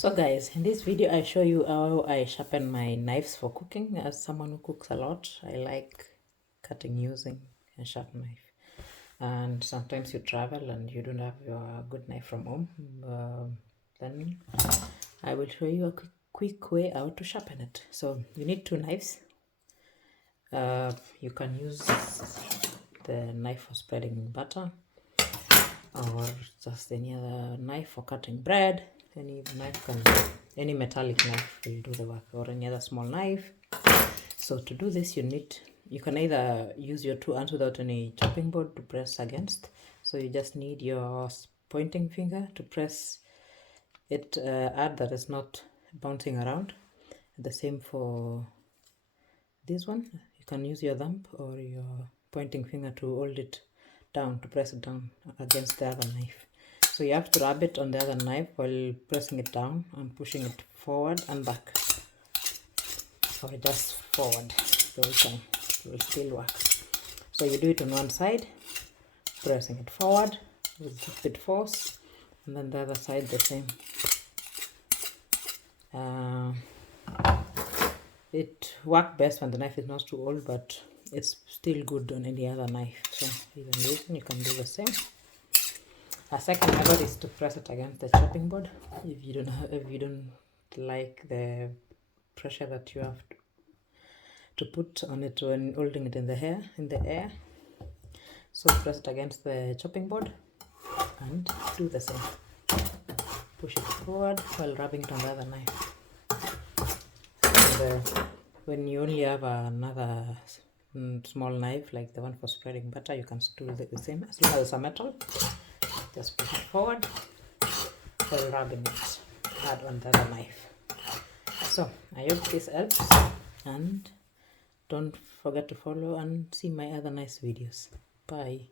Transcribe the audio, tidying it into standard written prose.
So guys, in this video I show you how I sharpen my knives for cooking. As someone who cooks a lot, I like cutting using a sharp knife. And sometimes you travel and you don't have your good knife from home. Then I will show you a quick way how to sharpen it. So you need two knives. You can use the knife for spreading butter, or just any other knife for cutting bread. Any metallic knife will do the work, or any other small knife. So to do this, you can either use your two hands without any chopping board to press against. So you just need your pointing finger to press it hard, that is not bouncing around. The same for this one. You can use your thumb or your pointing finger to hold it down, to press it down against the other knife. So you have to rub it on the other knife while pressing it down and pushing it forward and back, or just forward the whole time. It will still work. So you do it on one side, pressing it forward with a bit force, and then the other side the same. It works best when the knife is not too old, but it's still good on any other knife. So even this one you can do the same. A second method is to press it against the chopping board. If you don't like the pressure that you have to put on it when holding it in the air, so press it against the chopping board and do the same. Push it forward while rubbing it on the other knife. And when you only have another small knife like the one for spreading butter, you can do the same. As long as it's a metal, just push it forward while rubbing it hard on the other knife. So I hope this helps, and don't forget to follow and see my other nice videos. Bye.